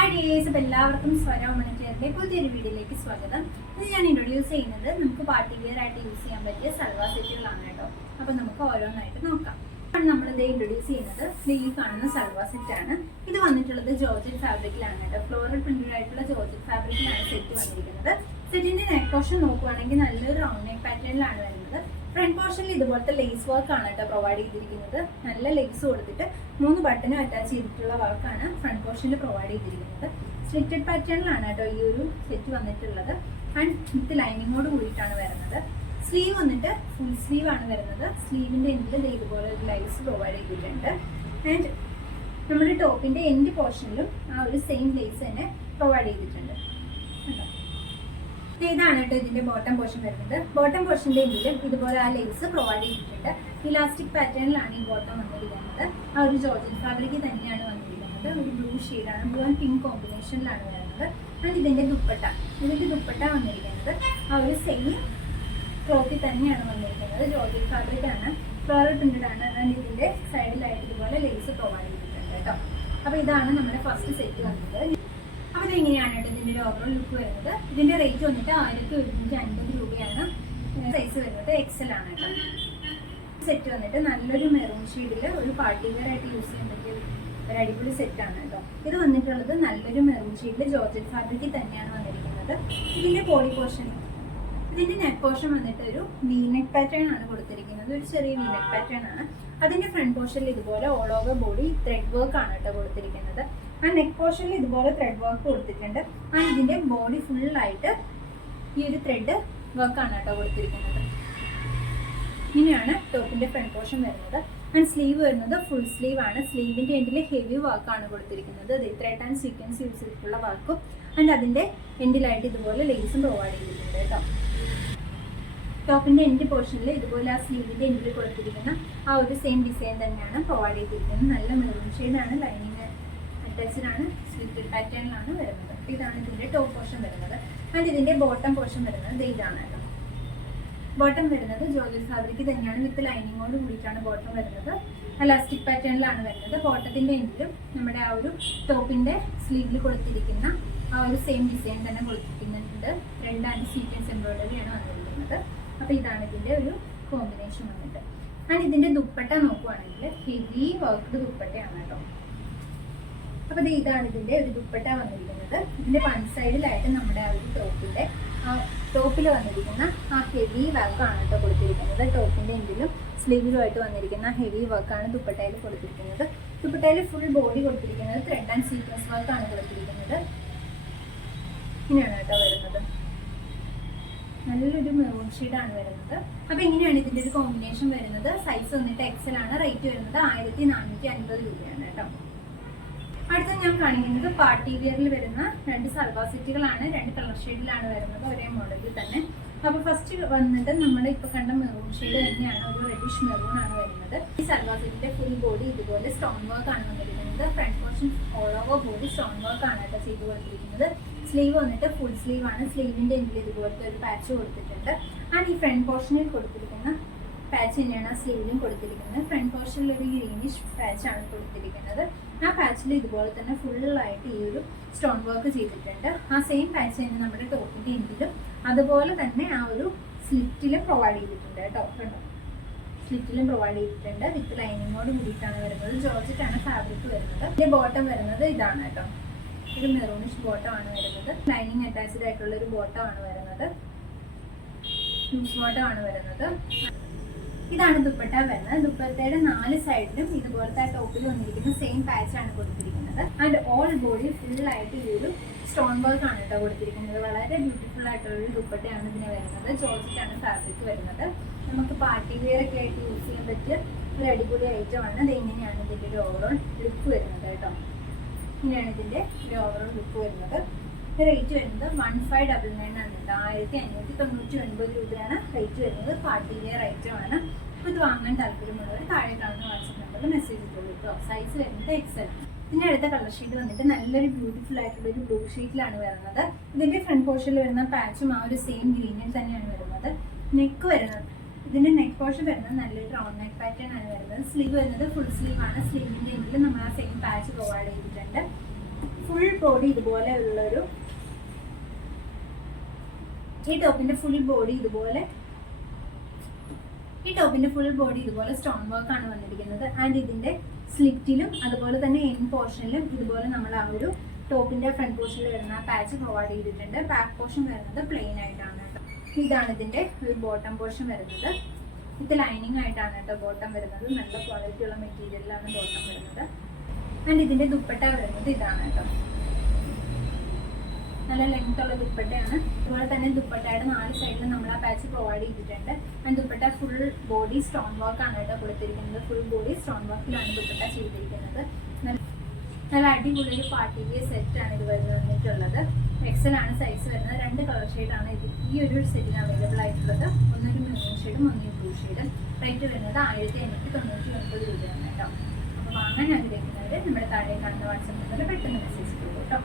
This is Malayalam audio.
ഹായ് ഡിയേഴ്സ് എല്ലാവർക്കും സ്വരം മണിക്കേറിന്റെ പുതിയൊരു വീഡിയോയിലേക്ക് സ്വാഗതം. ഇത് ഞാൻ ഇൻട്രൊഡ്യൂസ് ചെയ്യുന്നത് നമുക്ക് പാർട്ടി വെയർ ആയിട്ട് യൂസ് ചെയ്യാൻ പറ്റിയ സൽവാർ സെറ്റുകളാണ് കേട്ടോ. അപ്പോൾ നമുക്ക് ഓരോന്നായിട്ട് നോക്കാം. ഇപ്പം നമ്മൾ ഇത് ഇൻട്രൊഡ്യൂസ് ചെയ്യുന്നത് ഈ കാണുന്ന സൽവാർ സെറ്റ് ആണ് ഇത് വന്നിട്ടുള്ളത് ജോർജറ്റ് ഫാബ്രിക്കിലാണ് കേട്ടോ. ഫ്ലോറൽ പ്രിന്റഡ് ആയിട്ടുള്ള ജോർജറ്റ് ഫാബ്രിക്കിലാണ് സെറ്റ് വന്നിരിക്കുന്നത്. സെറ്റിന്റെ നെക്ക് നോക്കുവാണെങ്കിൽ നല്ലൊരു റൗണ്ട് നെക്ക് പാറ്റേണിലാണ് വരുന്നത്. ഫ്രണ്ട് പോർഷനിൽ ഇതുപോലത്തെ ലേസ് ആണ് കേട്ടോ പ്രൊവൈഡ് ചെയ്തിരിക്കുന്നത്. നല്ല ലേസ് കൊടുത്തിട്ട് മൂന്ന് ബട്ടനും അറ്റാച്ച് ചെയ്തിട്ടുള്ള വർക്കാണ് ഫ്രണ്ട് പോർഷനിൽ പ്രൊവൈഡ് ചെയ്തിരിക്കുന്നത്. സ്ട്രിക്റ്റഡ് പാറ്റേണിലാണ് കേട്ടോ ഈ ഒരു സെറ്റ് വന്നിട്ടുള്ളത്. ആൻഡ് വിത്ത് ലൈനിങ്ങോട് കൂടിയിട്ടാണ് വരുന്നത്. സ്ലീവ് വന്നിട്ട് ഫുൾ സ്ലീവ് ആണ് വരുന്നത്. സ്ലീവിന്റെ എൻഡിൽ ഇതുപോലെ ഒരു ലൈസ് പ്രൊവൈഡ് ചെയ്തിട്ടുണ്ട്. ആൻഡ് നമ്മുടെ ടോപ്പിന്റെ എൻഡ് പോർഷനിലും ആ ഒരു സെയിം ലേസ് തന്നെ പ്രൊവൈഡ് ചെയ്തിട്ടുണ്ട്. കണ്ടോ? ദേ ഇതാണ് കേട്ടോ ഇതിന്റെ ബോട്ടം പോർഷൻ വരുന്നത്. ബോട്ടം പോർഷന്റെ എങ്കിലും ഇതുപോലെ ആ ലേസ് പ്രൊവൈഡ് ചെയ്തിട്ടുണ്ട്. ഇലാസ്റ്റിക് പാറ്റേണിലാണ് ഈ ബോട്ടം വന്നിരിക്കുന്നത്. ആ ഒരു ജോർജൻ ഫാബ്രിക് തന്നെയാണ് വന്നിരിക്കുന്നത്. ഒരു ബ്ലൂ ഷെയ്ഡാണ് ബ്ലൂ ആൻഡ് പിങ്ക് കോമ്പിനേഷനിലാണ് വരുന്നത്. ആൻഡ് ഇതിന്റെ ദുപ്പട്ട. ഇതിന്റെ ദുപ്പട്ട വന്നിരിക്കുന്നത്. ആ ഒരു സെയിം ക്ലോത്തിൽ തന്നെയാണ് വന്നിരിക്കുന്നത്. ജോർജൻ ഫാബ്രിക് ആണ്. ഫ്ലോറൽ പ്രിന്റഡ് ആണ്. ആൻഡ് ഇതിന്റെ സൈഡിലായിട്ട് ഇതുപോലെ ലേസ് പ്രൊവൈഡ് ചെയ്തിട്ടുണ്ട് കേട്ടോ. അപ്പൊ ഇതാണ് നമ്മുടെ ഫസ്റ്റ് സെറ്റ് വന്നത്. അപ്പൊ ഇതെങ്ങനെയാണ് കേട്ടോ ഇതിന്റെ ഒരു ഓവറോൾ ലുക്ക് വരുന്നത്? ഇതിന്റെ റേറ്റ് വന്നിട്ട് ആയിരത്തി ഒരുന്നൂറ്റി അൻപത് രൂപയാണ് സൈസ് വരുന്നത്. എക്സൽ ആണ് കേട്ടോ. സെറ്റ് വന്നിട്ട് നല്ലൊരു മെറൂൺ ഷെയ്ഡിൽ ഒരു പാർട്ടി വെയർ ആയിട്ട് യൂസ് ചെയ്യാൻ പറ്റിയ ഒരു അടിപൊളി സെറ്റാണ് കേട്ടോ. ഇത് വന്നിട്ടുള്ളത് നല്ലൊരു മെറൂൺ ഷെയ്ഡിൽ ജോർജറ്റ് ഫാബ്രിക്കിൽ തന്നെയാണ് വന്നിരിക്കുന്നത്. ഇതിന്റെ ബോഡി പോർഷൻ ഇതിന്റെ നെറ്റ് പോർഷൻ വന്നിട്ട് ഒരു വി നെക്ക് പാറ്റേൺ ആണ് കൊടുത്തിരിക്കുന്നത്. ഒരു ചെറിയ വി നെക്ക് പാറ്റേൺ ആണ് അതിന്റെ ഫ്രണ്ട് പോർഷനിൽ ഇതുപോലെ all over body thread work ആണ് കേട്ടോ കൊടുത്തിരിക്കുന്നത്. ആ നെക്ക് പോർഷനിൽ ഇതുപോലെ ത്രെഡ് വർക്ക് കൊടുത്തിട്ടുണ്ട്. ആ ഇതിന്റെ ബോഡി ഫുള്ളായിട്ട് ഈ ഒരു ത്രെഡ് വർക്ക് ആണ് കേട്ടോ കൊടുത്തിരിക്കുന്നത്. ഇങ്ങനെയാണ് ടോപ്പിന്റെ ഫ്രണ്ട് പോർഷൻ വരുന്നത്. ആൻഡ് സ്ലീവ് വരുന്നത് ഫുൾ സ്ലീവ് ആണ്. സ്ലീവിന്റെ എൻഡിൽ ഹെവി വർക്ക് ആണ് കൊടുത്തിരിക്കുന്നത്. ത്രെഡ് ആൻഡ് സീക്വൻസ് യൂസ് ചെയ്തിട്ടുള്ള വർക്കും ആൻഡ് അതിന്റെ എൻഡിലായിട്ട് ഇതുപോലെ ലേസും പ്രൊവൈഡ് ചെയ്തിട്ടുണ്ട് കേട്ടോ. ടോപ്പിന്റെ എൻഡ് പോർഷനിൽ ഇതുപോലെ ആ സ്ലീവിന്റെ എൻഡിൽ കൊടുത്തിരിക്കുന്ന ആ ഒരു സെയിം ഡിസൈൻ തന്നെയാണ് പ്രൊവൈഡ് ചെയ്തിരിക്കുന്നത്. നല്ല മെറൂൺ ഷെയ്ഡാണ് ലൈനിങ് ആണ് സ്ലിറ്റഡ് പാറ്റേണിലാണ് വരുന്നത്. ഇതാണ് ഇതിന്റെ ടോപ്പ് പോർഷൻ വരുന്നത്. ആൻഡ് ഇതിന്റെ ബോട്ടം പോർഷൻ വരുന്നത് ഇതാണ് ബോട്ടം വരുന്നത് ജോലി ഫാബ്രിക് തന്നെയാണ്. വിത്ത് ലൈനിങ്ങോട് കൂടിയിട്ടാണ് ബോട്ടം വരുന്നത്. അലാസ്റ്റിക് പാറ്റേണിലാണ് വരുന്നത്. ബോട്ടത്തിന്റെ എൻഡിലും നമ്മുടെ ആ ഒരു ടോപ്പിന്റെ സ്ലീവിൽ കൊടുത്തിരിക്കുന്ന ആ ഒരു സെയിം ഡിസൈൻ തന്നെ കൊടുത്തിരിക്കുന്നുണ്ട്. രണ്ട് ആൻഡ് സീക്വൻസ് എംബ്രോയിഡറിയാണ് വന്നിരിക്കുന്നത്. അപ്പോൾ ഇതാണ് ഇതിന്റെ ഒരു കോമ്പിനേഷൻ വന്നിട്ട്. ആൻഡ് ഇതിന്റെ ദുപ്പട്ട നോക്കുവാണെങ്കിൽ ഹെവി വർക്ക്ഡ് ദുപ്പട്ടയാണ് കേട്ടോ അപ്പൊ ദേ ഇതാണ് ഇതിന്റെ ഒരു ദുപ്പട്ട വന്നിരിക്കുന്നത്. ഇതിന്റെ വൺ സൈഡിലായിട്ട് നമ്മുടെ ആ ഒരു ടോപ്പിന്റെ ആ ടോപ്പിൽ വന്നിരിക്കുന്ന ആ ഹെവി വർക്കാണ് കേട്ടോ കൊടുത്തിരിക്കുന്നത്. ടോപ്പിന്റെ എങ്കിലും സ്ലീവിലുമായിട്ട് വന്നിരിക്കുന്ന ഹെവി വർക്കാണ് ദുപ്പട്ടയിൽ കൊടുത്തിരിക്കുന്നത്. ദുപ്പട്ടയിൽ ഫുൾ ബോഡി കൊടുത്തിരിക്കുന്നത് ത്രെഡ് ആൻഡ് സീക്വൻസ് വർക്കാണ് കൊടുത്തിരിക്കുന്നത്. ഇങ്ങനെയാണ് കേട്ടോ വരുന്നത്. നല്ലൊരു മെറൂൺ ആണ് വരുന്നത്. അപ്പൊ ഇങ്ങനെയാണ് ഇതിന്റെ ഒരു കോമ്പിനേഷൻ വരുന്നത്. സൈസ് വന്നിട്ട് എക്സൽ ആണ് റേറ്റ് വരുന്നത് ആയിരത്തി നാനൂറ്റി അൻപത് രൂപയാണ് കേട്ടോ. അടുത്ത ഞാൻ കാണിക്കുന്നത് പാർട്ടി വിയറിൽ വരുന്ന രണ്ട് സൽവാർ സെറ്റുകളാണ് രണ്ട് കളർ ഷെയ്ഡിലാണ് വരുന്നത് ഒരേ മോഡലിൽ തന്നെ. അപ്പൊ ഫസ്റ്റ് വന്നിട്ട് നമ്മൾ ഇപ്പൊ കണ്ട മെറൂൺ ഷെയ്ഡ് തന്നെയാണ് ഒരു റെഡിഷ് മെറൂൺ ആണ് വരുന്നത്. ഈ സൽവാർ സെറ്റിന്റെ ഫുൾ ബോഡി ഇതുപോലെ സ്റ്റോൺ വർക്ക് ആണ് വന്നിരിക്കുന്നത്. Front portion all over body stone work ആണ് കേട്ടോ ചെയ്ത് കൊടുത്തിരിക്കുന്നത് സ്ലീവ് വന്നിട്ട് ഫുൾ സ്ലീവ് ആണ്. സ്ലീവിന്റെ എൻഡിൽ ഇതുപോലത്തെ ഒരു പാച്ച് കൊടുത്തിട്ടുണ്ട്. ആൻഡ് ഈ ഫ്രണ്ട് പോർഷനിൽ കൊടുത്തിരിക്കുന്ന പാച്ച് തന്നെയാണ് ആ സ്ലീവിലും കൊടുത്തിരിക്കുന്നത്. ഫ്രണ്ട് പോർഷനിൽ ഒരു ഗ്രീനിഷ് പാച്ച് ആണ് കൊടുത്തിരിക്കുന്നത്. ആ പാച്ചിൽ ഇതുപോലെ തന്നെ ഫുള്ളായിട്ട് ഈ ഒരു സ്റ്റോൺ വർക്ക് ചെയ്തിട്ടുണ്ട്. ആ സെയിം പാച്ച് തന്നെ നമ്മുടെ ടോപ്പിന്റെ എൻഡിലും അതുപോലെ തന്നെ ആ ഒരു സ്ലിറ്റിലും പ്രൊവൈഡ് ചെയ്തിട്ടുണ്ട് കേട്ടോ. കണ്ടോ? സ്ലിറ്റിലും പ്രൊവൈഡ് ചെയ്തിട്ടുണ്ട്. വിത്ത് ലൈനിങ്ങോട് കൂടിയിട്ടാണ് വരുന്നത്. ജോർജിറ്റാണ് ഫാബ്രിക് വരുന്നത്. ഇതിന്റെ ബോട്ടം വരുന്നത് ഇതാണ് കേട്ടോ. ഒരു മെറൂണിഷ് ബോട്ടം ആണ് വരുന്നത്. ലൈനിങ് അറ്റാച്ച്ഡ് ആയിട്ടുള്ള ഒരു ബോട്ടം ആണ് വരുന്നത്. ബോട്ടം ആണ് വരുന്നത്. ഇതാണ് ദുപ്പട്ട വരുന്നത്. ദുപ്പട്ടയുടെ നാല് സൈഡിലും ഇതുപോലത്തെ ടോപ്പിൽ വന്നിരിക്കുന്ന സെയിം പാച്ച് ആണ് കൊടുത്തിരിക്കുന്നത്. ആൻഡ് ഓൾ ബോഡി ഫുൾ ആയിട്ട് ഈ ഒരു സ്റ്റോൺ വർക്ക് ആണ് കേട്ടോ കൊടുത്തിരിക്കുന്നത്. വളരെ ബ്യൂട്ടിഫുൾ ആയിട്ടുള്ള ഒരു ദുപ്പട്ടയാണ് ഇതിന് വരുന്നത്. ജോർജറ്റാണ് ഫാബ്രിക് വരുന്നത്. നമുക്ക് പാർട്ടി വെയർ ഒക്കെ ആയിട്ട് യൂസ് ചെയ്യാൻ പറ്റിയ ഒരു അടിപൊളി ഐറ്റം ആണ്. ഇത് ഇങ്ങനെയാണ് ഇതിന്റെ ഒരു ഓവറോൾ ലുക്ക് വരുന്നത് കേട്ടോ ഇങ്ങനെയാണ് ഇതിന്റെ ഒരു ഓവറോൾ ലുക്ക് വരുന്നത്. റേറ്റ് വരുന്നത് വൺ ഫൈവ് ഡബിൾ നയൻ ആണ് കേട്ടോ. ആയിരത്തി അഞ്ഞൂറ്റി തൊണ്ണൂറ്റി ഒൻപത് രൂപയാണ് റേറ്റ് വരുന്നത്. പാർട്ടി വെയർ ആണ്. അപ്പോൾ ഇത് വാങ്ങാൻ താല്പര്യമുള്ളവർ താഴെ കാണുന്ന വാട്സപ്പ് നമ്പറിൽ മെസ്സേജ് ചെയ്തോളൂ കേട്ടോ സൈസ് വരുന്നത് എക്സൽ ഇതിന്റെ അടുത്ത കളർ ഷീറ്റ് വന്നിട്ട് നല്ലൊരു ബ്യൂട്ടിഫുൾ ആയിട്ടുള്ള ഒരു ബ്ലൂ ഷീറ്റിലാണ് വരുന്നത്. ഇതിന്റെ ഫ്രണ്ട് പോർഷനിൽ വരുന്ന പാച്ചും ആ ഒരു സെയിം ഗ്രീനിൽ തന്നെയാണ് വരുന്നത്. നെക്ക് വരുന്നത്. ഇതിന്റെ നെക്ക് പോർഷൻ വരുന്നത് നല്ലൊരു റൗണ്ട് നെക്ക് പാറ്റേൺ ആണ് വരുന്നത്. സ്ലീവ് വരുന്നത് ഫുൾ സ്ലീവ് ആണ്. സ്ലീവിന്റെ എങ്കിലും നമ്മൾ ആ സെയിം പാച്ച് പ്രൊവൈഡ് ചെയ്തിട്ടുണ്ട്. ഫുൾ ബോഡി ഇതുപോലെ ഉള്ളൊരു ഈ ടോപ്പിന്റെ ഫുൾ ബോഡി ഇതുപോലെ ഈ ടോപ്പിന്റെ ഫുൾ ബോഡി ഇതുപോലെ സ്റ്റോൺ വർക്ക് ആണ് വന്നിരിക്കുന്നത്. ആൻഡ് ഇതിന്റെ സ്ലിറ്റിലും അതുപോലെ തന്നെ എൻ പോർഷനിലും ഇതുപോലെ നമ്മൾ ആ ഒരു ടോപ്പിന്റെ ഫ്രണ്ട് പോർഷനിൽ വരുന്ന പാച്ച് പ്രൊവൈഡ് ചെയ്തിട്ടുണ്ട്. ബാക്ക് പോർഷൻ വരുന്നത് പ്ലെയിൻ ആയിട്ടാണ് ഇതാണ് ഇതിന്റെ ഒരു ബോട്ടം പോർഷൻ വരുന്നത്. ഇത് ലൈനിങ് ആയിട്ടാണ് കേട്ടോ ബോട്ടം വരുന്നത്. നല്ല ക്വാളിറ്റിയുള്ള മെറ്റീരിയലിലാണ് ബോട്ടം വരുന്നത്. ആൻഡ് ഇതിന്റെ ദുപ്പട്ട വരുന്നത് ഇതാണ് കേട്ടോ. നല്ല ലെങ്ത് ഉള്ള ദുപ്പട്ടയാണ്. അതുപോലെ തന്നെ ദുപ്പട്ടയുടെ നാല് സൈഡിൽ നമ്മൾ ആ പാച്ച് പ്രൊവൈഡ് ചെയ്തിട്ടുണ്ട്. And dupatta full body stone work ആണ് കേട്ടോ കൊടുത്തിരിക്കുന്നത്. ഫുൾ ബോഡി സ്റ്റോൺ വർക്കിലാണ് ദുപ്പട്ട ചെയ്തിരിക്കുന്നത്. നല്ല- അടിപൊളി ഒരു പാർട്ടി വിയർ ആണ് ഇത് വന്നിട്ടുള്ളത്. എക്സൽ ആണ് സൈസ് വരുന്നത്. രണ്ട് കളർ ഷെയ്ഡാണ് ഇത്. ഈ ഒരു സെറ്റിന് അവൈലബിൾ ആയിട്ടുള്ളത്. ഒന്നൊരു മെറൂൺ ഷെയ്ഡും ഒന്നൊരു ബ്ലൂ ഷെയ്ഡും റേറ്റ് വരുന്നത് ആയിരത്തി എണ്ണൂറ്റി തൊണ്ണൂറ്റി ഒൻപത് രൂപയാണ് കേട്ടോ. വാങ്ങാൻ ആഗ്രഹിക്കുന്നവർ നമ്മുടെ താഴെ കാണുന്ന വാട്സപ്പ് നമ്പറിൽ പെട്ടെന്ന് മെസ്സേജ് ചെയ്യും കേട്ടോ